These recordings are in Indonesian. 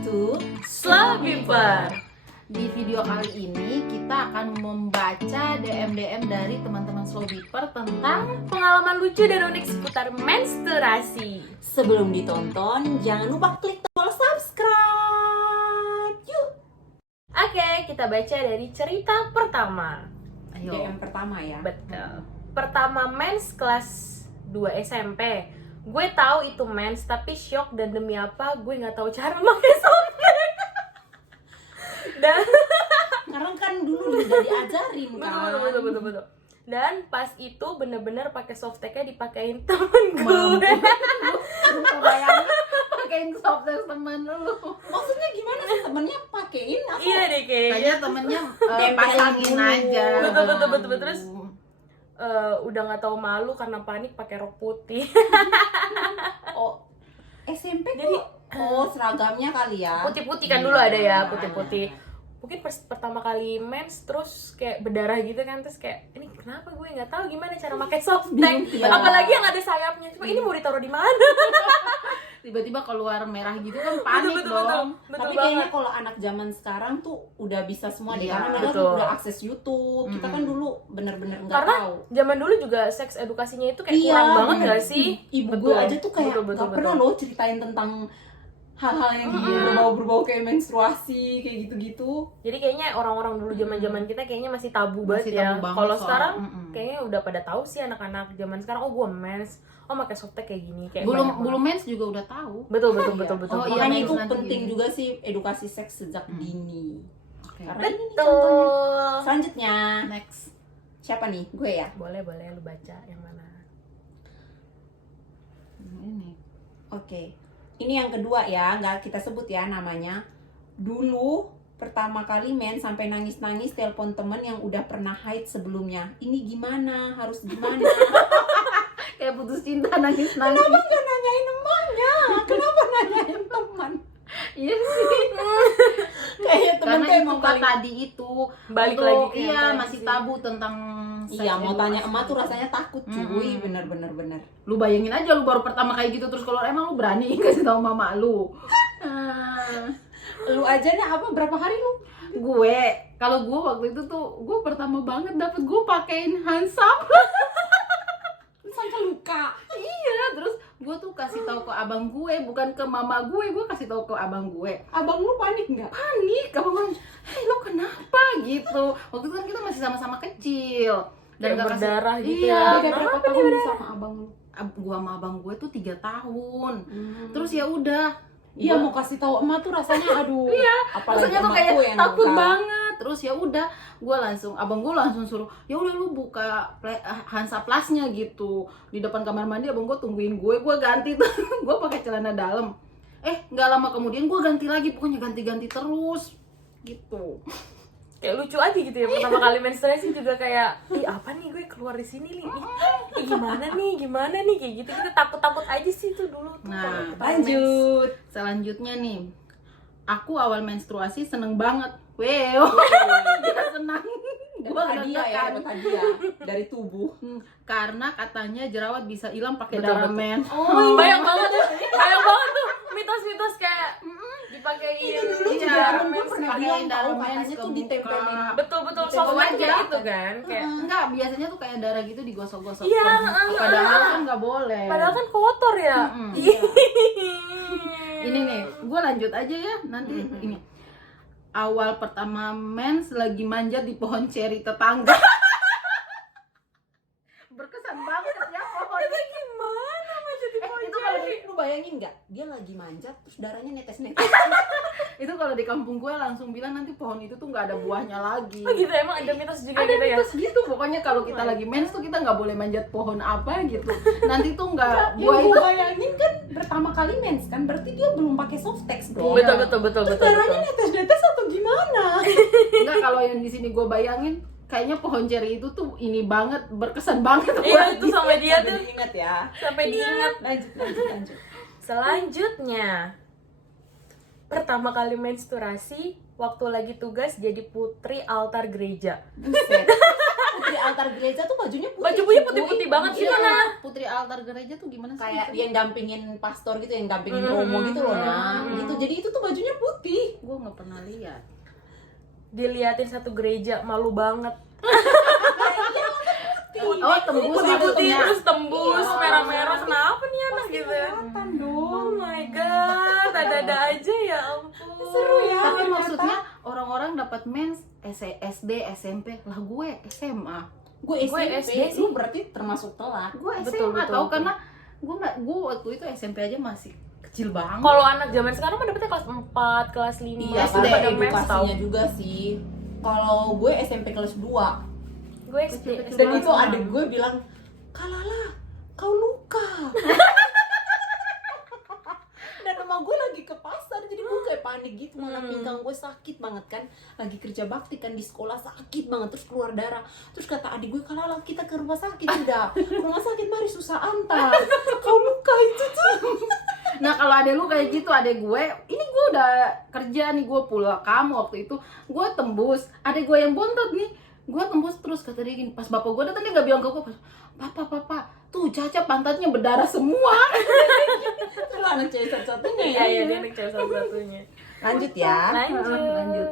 to Slow Beeper. Di video kali ini kita akan membaca DM-DM dari teman-teman Slow Beeper tentang Pengalaman lucu dan unik seputar menstruasi. Sebelum ditonton, jangan lupa klik tombol subscribe. Yuk. Oke, kita baca dari cerita pertama. ayo. DM pertama ya. Betul. Pertama, mens kelas 2 SMP. Gue tahu itu mens, tapi shock dan demi apa gue nggak tahu cara pakai softtek. Dan Karena kan dulu udah diajarin kan. betul. Dan pas itu bener-bener pakai softteknya dipakein temen gue. Bayangin pakein softtek teman lu. Maksudnya gimana sih, temennya pakein apa? Iya deh kayaknya. Kayaknya temennya Tempelin pasangin dulu. aja. Betul. Terus udah nggak tahu malu karena panik pakai rok putih. Oh, SMP Jadi, kok seragamnya kali ya. Putih-putih kan dulu ada ya, putih-putih. Mungkin pertama kali mens terus kayak berdarah gitu kan, terus kayak ini kenapa gue nggak tahu gimana cara pakai softtek. Bingung, ya. Apalagi yang ada sayapnya. Cuma ini mau ditaruh di mana? Tiba-tiba keluar merah gitu kan panik dong. Betul Tapi banget. kayaknya kalau anak zaman sekarang tuh udah bisa semua deh, Iya, karena mereka betul. tuh udah akses YouTube. Kita kan dulu bener-bener nggak Karena tahu. zaman dulu juga seks edukasinya itu kayak Iya, kurang banget bener. gak sih? Ibu Betul. gue aja tuh kayak Betul. nggak pernah loh ceritain tentang hal-hal yang berbau-berbau kayak menstruasi kayak gitu-gitu. Jadi kayaknya orang-orang dulu zaman-zaman kita kayaknya masih tabu banget Masih ya. tabu banget Kalau soal- sekarang Mm-mm. kayaknya udah pada tahu sih anak-anak zaman sekarang. Oh gue mens, oh pakai softtek kayak gini, kayak Belum banyak belum banget. mens juga udah tahu. Betul. Oh, iya, Makanya mens itu nanti penting gini. juga sih edukasi seks sejak dini. Oke. Karena ini nih contohnya. Betul. Selanjutnya, Next. siapa nih? Gue ya? Boleh lu baca yang mana? Ini. Oke. Ini yang kedua ya, nggak kita sebut ya namanya. Dulu pertama kali sampai nangis-nangis telepon temen yang udah pernah haid sebelumnya. Ini gimana? Harus gimana? Kayak putus cinta nangis. Kenapa nggak nanyain emaknya? Kenapa nanyain teman? Iya sih. Kayak temen Karena tuh itu emang kan paling. tadi itu Balik untuk- lagi ke yang iya tadi masih sih. tabu tentang Iya, seks mau tanya edukasi. emak tuh rasanya takut cuy. Mm-mm. Bener. Lu bayangin aja lu baru pertama kayak gitu terus kalau emang lu berani kasih tahu mama lu. Lu aja nih apa berapa hari lu? Gue kalau gue waktu itu tuh gue pertama banget dapet gue pakein handsak. Sampai luka. Iya, terus gue tuh kasih tahu ke abang gue, bukan ke mama gue kasih tahu ke abang gue. Abang lu panik nggak? Panik, abang gue, hei lo kenapa gitu. Waktu itu kan kita masih sama-sama kecil Kayak nggak kasih- berdarah gitu iya, ya. Beda berapa tahun lu sama abang lu? Gua sama abang gue tuh 3 tahun. Terus ya udah, Iya, mau kasih tahu emak tuh rasanya aduh. Iya, apalagi rasanya tuh emak kayak gue yang takut buka. banget. Terus ya udah, abang gue langsung suruh, ya udah lu buka Hansaplasnya gitu di depan kamar mandi. Abang gue tungguin gue ganti tuh, gue pakai celana dalam. Nggak lama kemudian gue ganti lagi, pokoknya ganti terus gitu. Kayak lucu aja gitu ya, pertama kali menstruasi juga kayak, ih apa nih gue keluar di sini nih, ih gimana nih kayak gitu. Kita takut aja sih tuh dulu tuh. Nah, Lanjut. Selanjutnya nih, aku awal menstruasi seneng banget. Wow, kita senang. Gua Dapat hadiah ya, deg-degan. dapat hadiah dari tubuh. Karena katanya jerawat bisa hilang pakai Betul, darah betul. men. Oh, Banyak banget tuh mitos-mitos kayak dipakein dulu Iya, juga abang gue pernah pakai bilang darah tahu mens katanya ke tuh muka. ditempelin. betul Ditempel softtek aja. kayak gitu kan, kayak Enggak, biasanya tuh kayak darah gitu digosok-gosok. Iya, ke muka. Padahal kan nggak boleh. padahal kan kotor ya. Mm-mm. Ih. Ini nih, gue lanjut aja ya nanti ini. Awal pertama mens lagi manjat di pohon ceri tetangga. Berkesan banget ya pohon. Gimana manjat di pohon Itu kalau ceri? lu bayangin nggak? Dia lagi manjat terus darahnya netes-netes. Itu kalau di kampung gue langsung bilang nanti pohon itu tuh nggak ada buahnya lagi. Oh gitu, emang ada mitos juga Ada gitu ya? mitos gitu, pokoknya kalau kita lagi mens tuh kita nggak boleh manjat pohon apa gitu. Nanti tuh nggak Yang buah gue itu. bayangin kan pertama kali mens kan, berarti dia belum pakai softex dong. Betul. Terus darahnya netes-netes atau gimana? Enggak, kalau yang di sini gue bayangin kayaknya pohon ceri itu tuh ini banget, berkesan banget. Iya, itu sama dia tuh Ingat ya. sampai diingat. Lanjut. Selanjutnya, pertama kali menstruasi waktu lagi tugas jadi putri altar gereja. Buset. Putri altar gereja tuh bajunya Bajunya putih-putih banget Iya, gitu nah. Putri altar gereja tuh gimana sih? Kayak dia yang dampingin pastor gitu, yang dampingin Mm-mm. romo gitu loh, nah gitu. Jadi itu tuh bajunya putih. gue nggak pernah lihat. Diliatin satu gereja, malu banget. Oh, tembus Putih-putih maksudnya. terus tembus, Iya. merah-merah, kenapa nih anak Pasti gitu? kelihatan dong. Oh my god, ada-ada aja ya ampun. Seru ya. Tapi ternyata. maksudnya orang-orang dapat mens SD, SMP, lah gue SMA. gue Gue SMP, SD sih. lu berarti termasuk telat. Gue SMA Betul, betul, tahu betul. karena gue waktu itu SMP aja masih kecil banget. Kalau anak zaman sekarang mah dapetnya kelas 4, kelas 5. Iya, SD karena pada mens tahu. edukasinya juga sih. Kalau gue SMP kelas 2. Gue SD. Kecil-kecil Dan banget. itu adik gue bilang, "Kalala, kau luka." Dan sama gue lagi ke pasar, jadi gue kayak panik gitu, mana pinggang gue sakit banget kan, lagi kerja bakti kan di sekolah sakit banget, terus keluar darah. Terus kata adik gue, "Kalala, kita ke rumah sakit sudah. Rumah sakit mari susah antar. Kau luka itu tuh." Nah kalau adek lu kayak gitu, adek gue, ini gue udah kerja nih, gue pulang kamu waktu itu, gue tembus, adek gue yang bontot nih, gue tembus terus kata dia gini, pas bapak gue datang dia nggak bilang ke gue, papa, tuh Caca pantatnya berdarah semua. Itu anak cewek satu-satunya ya. Iya, iya, dia anak cewek satu-satunya. Lanjut ya. Lanjut.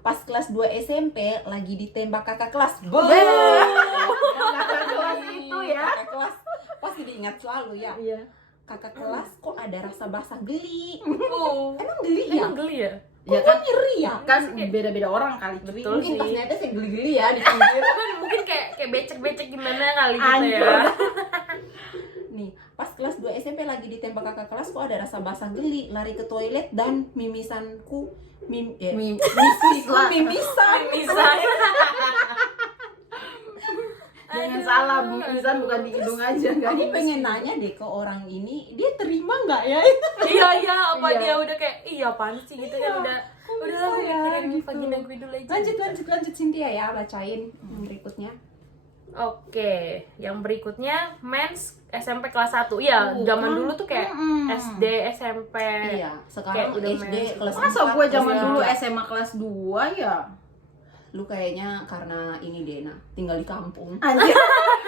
Pas kelas 2 SMP lagi ditembak kakak kelas. Kakak kelas itu ya. Kakak kelas pasti diingat selalu ya. Iya. Kakak kelas kok ada rasa basah geli. Oh, Emang geli ya? emang geli ya? Ya Kok kan, nyeri ya? kan beda-beda orang kali. Cuy. Betul. Mungkin sih. pas nyata saya geli-geli ya di pinggir. Mungkin kayak becek-becek gimana kali gitu Anjir. ya. Nih, pas kelas 2 SMP lagi ditembak kakak kelas kok ada rasa basah geli, lari ke toilet dan mimisanku misiku lah. mimisan. Misalnya. Jangan Aduh, salah, mimisan bukan di hidung aja. Gak Aku pengen nanya deh ke orang ini, dia terima nggak ya? Iya, apa Iya. dia udah kayak iya apaan sih gitu kan udah lah bisa ya, mikirin gitu. vagina gue dulu aja. Lanjut Cynthia ya, bacain yang berikutnya. Oke, yang berikutnya mens SMP kelas 1. Iya, zaman dulu tuh kayak SD, SMP. Iya, sekarang Kayak udah SD mens. kelas Masa 4, gue zaman kelas dulu 3. SMA kelas 2 ya? Lu kayaknya karena ini Dena tinggal di kampung. Anjir.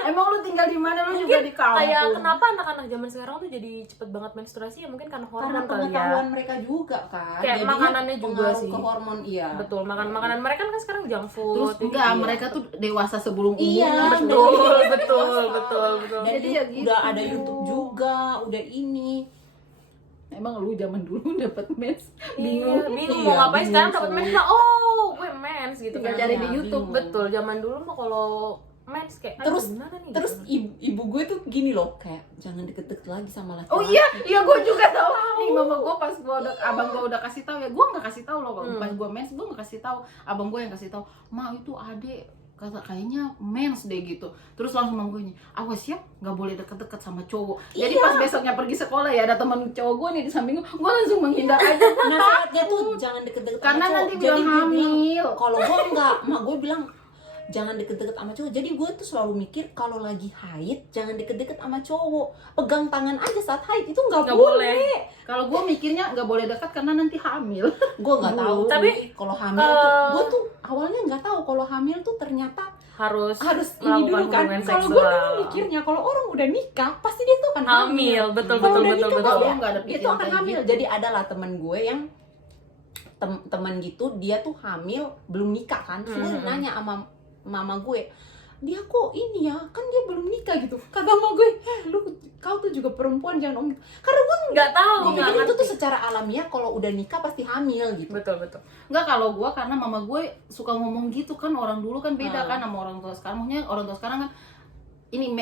Emang lu tinggal di mana? Lu juga di kampung. Kayak kenapa anak-anak zaman sekarang tuh jadi cepet banget menstruasi ya mungkin karena Karena hormon kali ya. pengetahuan mereka juga kan. Kayak Jadinya makanannya juga pengaruh sih. ke hormon iya. Betul, makanan mereka kan sekarang junk food. Terus jadi- enggak, iya. mereka tuh dewasa sebelum Iya, umurnya. betul. Dan Jadi itu ya udah gitu. ada YouTube juga, udah ini. Emang lu zaman dulu dapat mens Bingung Iya, mau ngapain bingung sekarang dapat sih. mens lah. Oh, gue mens gitu Tinggal kan. cari Iya, di YouTube. bingung. Betul, zaman dulu mah kalau mens kayak aduh, Terus- gimana nih? Terus gitu. ibu gue tuh gini loh, kayak jangan deket-deket lagi sama laki-laki. Oh iya, gue juga tahu. Nih mama gue pas abang gue udah kasih tahu ya, gue nggak kasih tahu loh. Pas gue mens gue nggak kasih tahu, abang gue yang kasih tahu. Ma itu adek kata kayaknya mens deh gitu. Terus langsung mama gue nih, awas ya, nggak boleh deket-deket sama cowok. Jadi pas besoknya pergi sekolah ya ada teman cowok gue nih di samping gue langsung menghindar aja. Nasihatnya tuh jangan deket-deket Karena sama cowok. nanti bilang gue bilang, hamil. kalau gue enggak, mak gue bilang jangan deket-deket sama cowok. Jadi gue tuh selalu mikir kalau lagi haid jangan deket-deket sama cowok. Pegang tangan aja saat haid itu nggak Nggak boleh. Kalau gue mikirnya nggak boleh dekat karena nanti hamil. Gue nggak tahu. Tapi, kalau hamil tuh, gue tuh awalnya nggak tahu kalau hamil tuh ternyata harus ini dulu kan. hubungan Kalau gue dulu seksual. mikirnya kalau orang udah nikah pasti dia tuh akan Hamil, betul Kalau betul udah betul nikah, betul. Gue nggak ada dia pikiran tuh akan kayak hamil. gitu. Jadi adalah temen gue yang temen gitu, dia tuh hamil belum nikah kan. Terus gue nanya sama mama gue, dia kok ini ya, kan dia belum nikah gitu. Kata mama gue, kau tuh juga perempuan jangan om. Karena gue Nggak tahu, gue nggak pikir itu tuh ngerti. secara alamiah kalau udah nikah pasti hamil gitu. Betul betul. Nggak, kalau gue karena mama gue suka ngomong gitu kan, orang dulu kan beda Hmm. kan sama orang tua sekarang. Maksudnya orang tua sekarang kan ini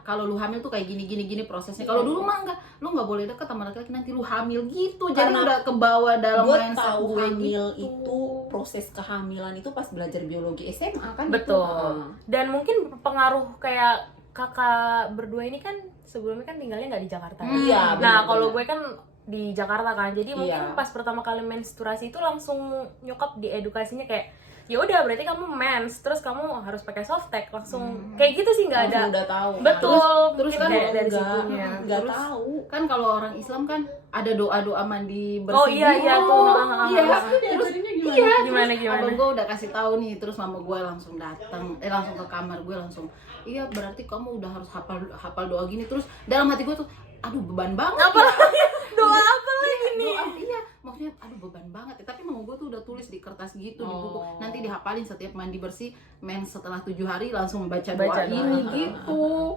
kalau lu hamil tuh kayak gini prosesnya. Kalau dulu mah enggak, lu nggak boleh deket sama laki-laki nanti lu hamil gitu. Jadi Karena udah kebawa dalam Gue mindset tahu gue hamil gitu. itu proses kehamilan itu pas belajar biologi SMA kan. Betul. Gitu. Dan mungkin pengaruh kayak kakak berdua ini kan sebelumnya kan tinggalnya nggak di Jakarta. Iya. Nah, benar-benar. kalau gue kan di Jakarta kan, jadi mungkin Iya. pas pertama kali menstruasi itu langsung nyokap di edukasinya kayak ya udah berarti kamu mens, terus kamu harus pakai softtek langsung kayak gitu sih nggak ada. Langsung udah tahu. Betul, terus mungkin kan kayak dari enggak, situnya. nggak Terus- tahu. Kan kalau orang Islam kan ada doa-doa mandi bersih. Oh iya iya gitu. tuh. Iya. Terus Iya, Gimana, terus gimana? abang gue udah kasih tahu nih, terus mama gue langsung datang, langsung ke kamar gue langsung. Iya, berarti kamu udah harus hafal doa gini. Terus dalam hati gue tuh, aduh beban banget. Apa? Ya. Doa apa lagi nih? Doa, iya, maksudnya akhirnya aduh beban banget ya. Tapi mama gue tuh udah tulis di kertas gitu di buku, Oh. nanti dihafalin setiap mandi bersih mens setelah 7 hari langsung baca doa Baca doa. ini gitu.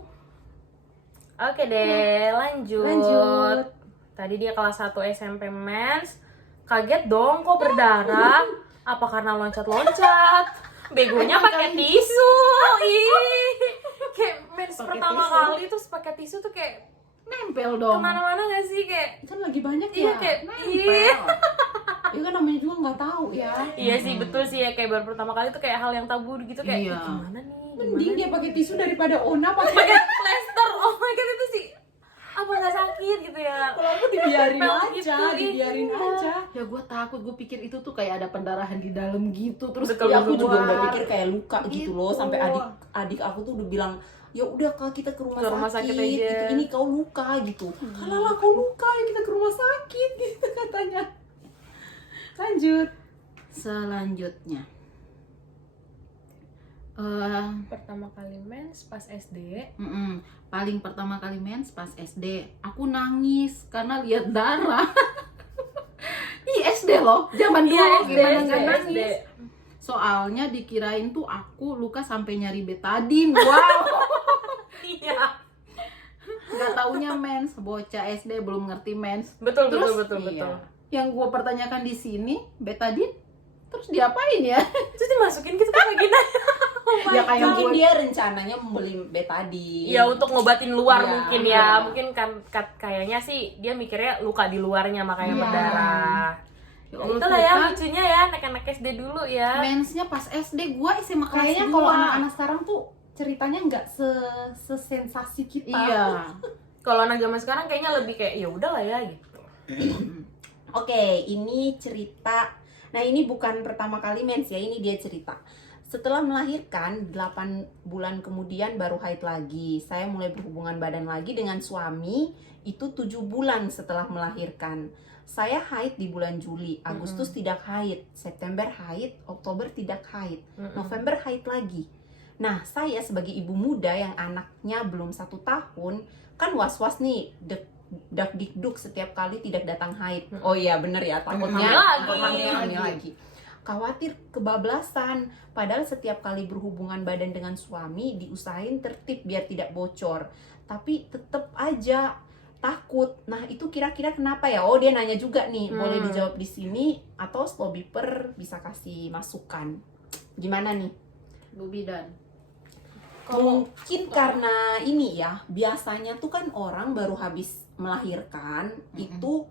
Oke deh, lanjut. Lanjut. Tadi dia kelas 1 SMP mens. Kaget dong kok berdarah. Apa karena loncat-loncat? Begonya pakai tisu. Ih. Kayak mens Pakai pertama tisu. kali terus pakai tisu tuh kayak Nempel dong. kemana-mana gak sih? Kayak Kan lagi banyak iya ya. kayak Nempel. Ya kan namanya juga nggak tahu ya. iya sih betul sih ya, kayak baru pertama kali tuh kayak hal yang tabu gitu kayak Iya. gimana nih? Mending dia nih? pakai tisu daripada Ona pakai. pakai plester. Oh my god, itu sih apa nggak sakit gitu ya? Kalau aku dibiarin Nempel aja, gitu, dibiarin iya. aja. Ya gue takut, gue pikir itu tuh kayak ada pendarahan di dalam gitu, terus Betul, Ya aku betul. juga udah keluar. pikir kayak luka gitu loh, Gitu. sampai adik aku tuh udah bilang, ya udah Kak, kita ke rumah, Ke rumah sakit, sakit aja. gitu. Ini kau luka gitu. Kalalah kau luka, ya kita ke rumah sakit gitu katanya. Lanjut. Selanjutnya Pertama kali mens pas SD. paling pertama kali mens pas SD, aku nangis karena lihat darah. Ih, SD loh, zaman dulu Iya, gimana SD, nggak SD. nangis. Soalnya dikirain tuh aku luka sampai nyari betadine. Wow. Iya. Nggak taunya mens, bocah SD belum ngerti mens. Betul, Terus, betul, betul, betul. Yang gue pertanyakan di sini, betadine terus diapain ya? Terus dimasukin gitu kayak gini. Ya kayak Mungkin gue dia rencananya membeli betadine. Ya untuk ngobatin luar Iya, mungkin iya. ya. Mungkin kan kayaknya sih dia mikirnya luka di luarnya makanya Iya. berdarah. Ya Ya, Allah, itulah tuh ya kan, lucunya ya anak-anak SD dulu ya. mensnya pas SD, gue SMA kelas Kayaknya 2. kalau anak-anak sekarang tuh ceritanya nggak sesensasi kita. Iya. Kalau anak zaman sekarang kayaknya lebih kayak ya udahlah ya gitu. Oke, ini cerita. Nah, ini bukan pertama kali mens ya, ini dia cerita. Setelah melahirkan, 8 bulan kemudian baru haid lagi. Saya mulai berhubungan badan lagi dengan suami, itu 7 bulan setelah melahirkan. Saya haid di bulan Juli, Agustus tidak haid, September haid, Oktober tidak haid, November haid lagi. Nah, saya sebagai ibu muda yang anaknya belum 1 tahun, kan was-was nih, dak dikduk setiap kali tidak datang haid. Oh iya bener ya, takutnya Hamil lagi. hamil lagi. Khawatir kebablasan, padahal setiap kali berhubungan badan dengan suami diusahain tertib biar tidak bocor, tapi tetap aja takut. Nah, itu kira-kira kenapa ya? Oh, dia nanya juga nih, boleh dijawab di sini atau slow beeper bisa kasih masukan. Gimana nih? Bu Bidan. Mungkin karena ini ya, biasanya tuh kan orang baru habis melahirkan itu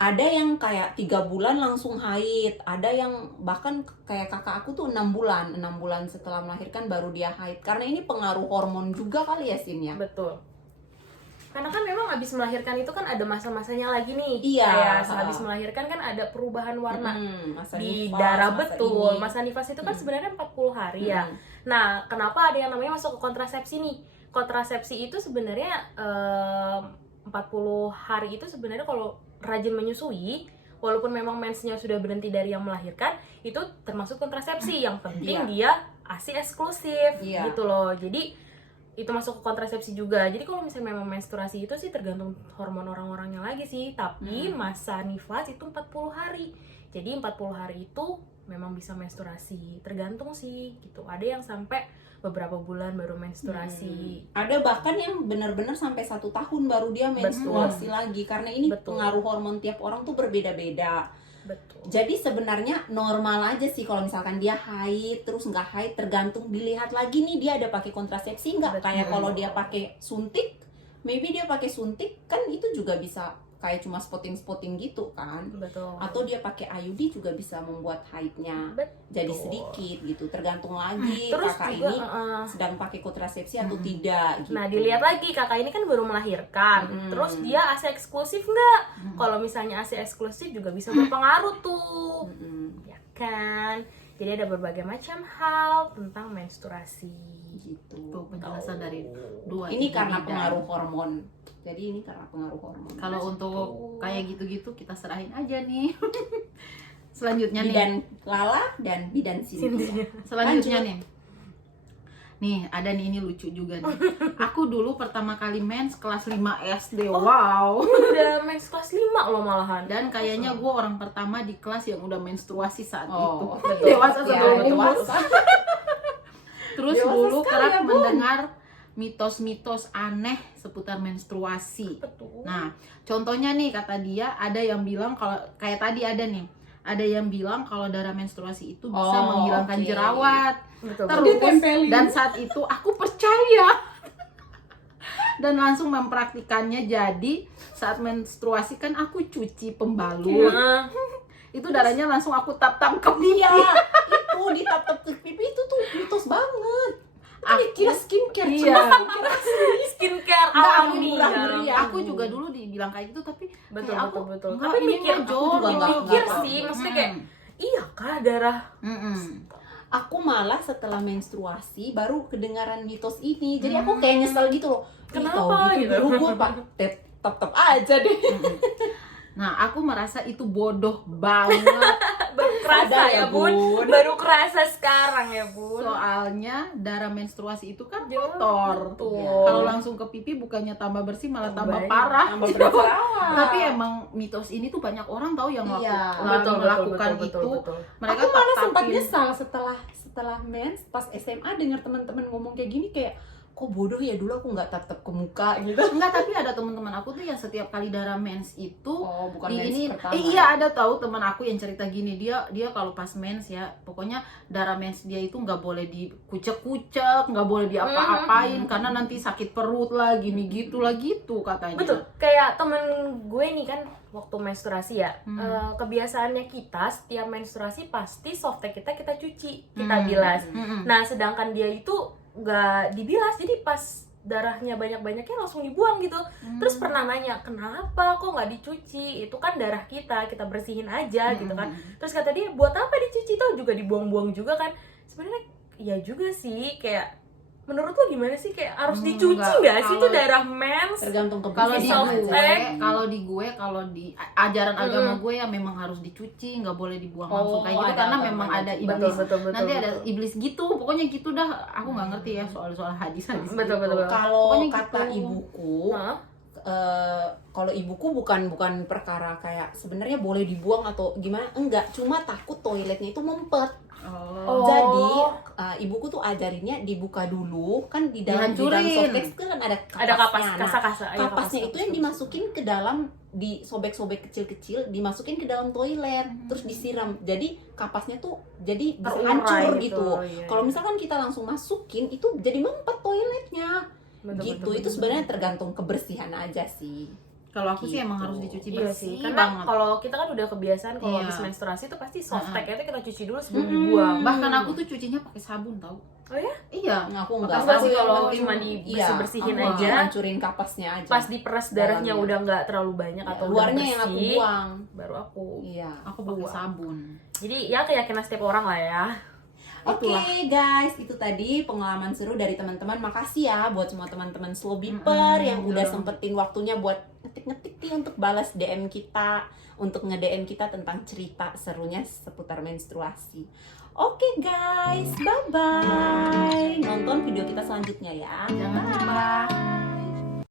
ada yang kayak 3 bulan langsung haid, ada yang bahkan kayak kakak aku tuh 6 bulan setelah melahirkan baru dia haid. Karena ini pengaruh hormon juga kali ya, Sin ya. Betul. Karena kan memang habis melahirkan itu kan ada masa-masanya lagi nih. Iya. Kayak habis melahirkan kan ada perubahan warna Masa di nifas, darah, masa betul. ini. Masa nifas itu kan sebenarnya 40 hari ya. Mm. Nah, kenapa ada yang namanya masuk ke kontrasepsi nih? Kontrasepsi itu sebenarnya 40 hari itu sebenarnya kalau rajin menyusui, walaupun memang mensnya sudah berhenti dari yang melahirkan, itu termasuk kontrasepsi. Yang penting Iya. dia ASI eksklusif Iya. gitu loh. Jadi itu masuk ke kontrasepsi juga. Jadi kalau misalnya memang menstruasi itu sih tergantung hormon orang-orangnya lagi sih. Tapi masa nifas itu 40 hari. Jadi 40 hari itu memang bisa menstruasi. Tergantung sih gitu. Ada yang sampai beberapa bulan baru menstruasi. Ada bahkan yang benar-benar sampai 1 tahun baru dia menstruasi lagi. Karena ini Betul. pengaruh hormon tiap orang tuh berbeda-beda. Betul. Jadi sebenarnya normal aja sih kalau misalkan dia haid terus nggak haid, tergantung dilihat lagi nih dia ada pakai kontrasepsi nggak. Betul. Kayak kalau dia pakai suntik, maybe dia pakai suntik kan itu juga bisa kayak cuma spotting gitu kan. Betul. Atau dia pakai IUD juga bisa membuat haidnya Betul. jadi sedikit gitu. Tergantung lagi Terus kakak juga ini sedang pakai kontrasepsi atau tidak gitu. nah, dilihat lagi kakak ini kan baru melahirkan. Terus dia ASI eksklusif nggak? Kalau misalnya ASI eksklusif juga bisa berpengaruh tuh. Ya kan? Jadi ada berbagai macam hal tentang menstruasi. Gitu. Tuh penjelasan dari dua Ini ibu karena bidan. pengaruh hormon. Jadi ini karena pengaruh hormon. Kalau untuk kayak gitu-gitu kita serahin aja nih. Selanjutnya nih. Bidan Lala dan Bidan Cindy. Selanjutnya Lanjut. nih. Nih, ada nih, ini lucu juga nih. Aku dulu pertama kali mens kelas 5 SD. Wow. Udah mens kelas 5 loh malahan. Dan kayaknya gue orang pertama di kelas yang udah menstruasi saat itu. Oh, Dewasa Ya, sebelum umur. dewasa. Terus Dewasa dulu sekali kerap ya, Bun. mendengar mitos-mitos aneh seputar menstruasi. Betul. Nah, contohnya nih kata dia, ada yang bilang kalau kayak tadi ada nih, ada yang bilang kalau darah menstruasi itu bisa Oh, menghilangkan oke. jerawat. Betul. Terus Ditempelin. dan saat itu aku percaya dan langsung mempraktikannya. Jadi saat menstruasi kan aku cuci pembalut, Nah, itu darahnya langsung aku tap-tap ke pipi. Iya, itu di tap-tap ke pipi itu tuh mitos banget. Aku kira skincare, Iya. cuma skincare Nggak, alami. murah ya. meriah. Aku juga dulu dibilang kayak gitu, tapi Betul, kayak aku betul, betul. enggak, Tapi ini mikir, mah aku jor, juga gitu. mikir sih, maksudnya kayak, iya kah darah aku malah setelah menstruasi baru kedengaran mitos ini. Jadi aku kayak nyesel gitu loh. Ih, Kenapa tahu gitu? gitu? Dulu gue tap-tap aja deh. Nah, aku merasa itu bodoh banget. baru kerasa Sadar ya ya, bun. Bun. Baru kerasa sekarang ya bun. Soalnya darah menstruasi itu kan Jauh, kotor. betul. Kalau langsung ke pipi bukannya tambah bersih malah tambah Banyak. parah. Tambah berjerawat. Tapi emang mitos ini tuh banyak orang tahu yang Iya. melakukan itu. Mereka Aku malah sempat tap-tapin. nyesal setelah mens pas SMA dengar teman-teman ngomong kayak gini, kayak kok bodoh ya, dulu aku nggak tap-tap ke muka gitu. Enggak, tapi ada teman-teman aku tuh yang setiap kali darah mens itu Oh, bukan di mens ini pertama. iya, ada tahu teman aku yang cerita gini, dia kalau pas mens ya, pokoknya darah mens dia itu nggak boleh dikucek-kucek, nggak boleh diapa-apain karena nanti sakit perut lah, gini gitu lah gitu katanya. Betul, kayak temen gue nih kan waktu menstruasi ya, kebiasaannya kita setiap menstruasi pasti softtek kita cuci, kita bilas. Mm-mm. Nah sedangkan dia itu nggak dibilas, jadi pas darahnya banyak-banyaknya langsung dibuang gitu. Terus pernah nanya, kenapa kok nggak dicuci? Itu kan darah kita bersihin aja gitu kan. Terus kata dia, buat apa dicuci, tuh juga dibuang-buang juga kan. Sebenarnya iya juga sih, kayak menurut lo gimana sih, kayak harus dicuci nggak sih kalau- tuh darah mens? Tergantung Kalau di kebersihan Softtek. gue, kalau di ajaran agama gue ya memang harus dicuci, nggak boleh dibuang langsung kayak gitu, ada karena agamanya memang juga. ada Betul, iblis. betul, betul. Nanti ada betul. iblis gitu, pokoknya gitu dah. Aku nggak ngerti ya soal hadis-hadis. Betul, gitu. betul. Kalau Pokoknya kata gitu. ibuku, Hah? kalau ibuku bukan perkara kayak sebenarnya boleh dibuang atau gimana, enggak, cuma takut toiletnya itu mampet. Oh. Jadi ibuku tuh ajarinnya dibuka dulu, kan di dalam Dihancurin. softex kan ada Ada kapas, Nah, kasa-kasa. Iya, kapasnya kapas, itu yang dimasukin ke dalam, disobek-sobek kecil-kecil, dimasukin ke dalam toilet, terus disiram. Jadi kapasnya tuh jadi bisa terurai hancur gitu. Iya, Kalau iya. misalkan kita langsung masukin, itu jadi mampet toiletnya. Betul, Gitu. betul, Itu betul. sebenarnya tergantung kebersihan aja sih. Kalau aku sih emang Gitu. harus dicuci Iya bersih sih, karena banget. kalau kita kan udah kebiasaan kalau Iya. habis menstruasi itu pasti softtek itu kita cuci dulu sebelum Mm-mm. dibuang. Bahkan aku tuh cucinya pakai sabun tau. Oh ya? Iya. Aku Enggak Enggak aku sih yang kalau penting- cuma iya, dibersihin aku aja. hancurin kapasnya aja. Pas diperas darahnya Dalamnya. udah nggak terlalu banyak Ya, atau luarnya udah yang aku bersih, buang. baru aku. Iya. Aku pakai Buang. sabun. Jadi ya keyakinan setiap orang lah ya. Oke guys, itu tadi pengalaman seru dari teman-teman. Makasih ya buat semua teman-teman slow beeper yang udah sempetin waktunya buat ngetik-ngetik nih untuk balas DM kita, untuk nge-DM kita tentang cerita serunya seputar menstruasi. Oke guys, bye-bye. Nonton video kita selanjutnya ya. Jangan lupa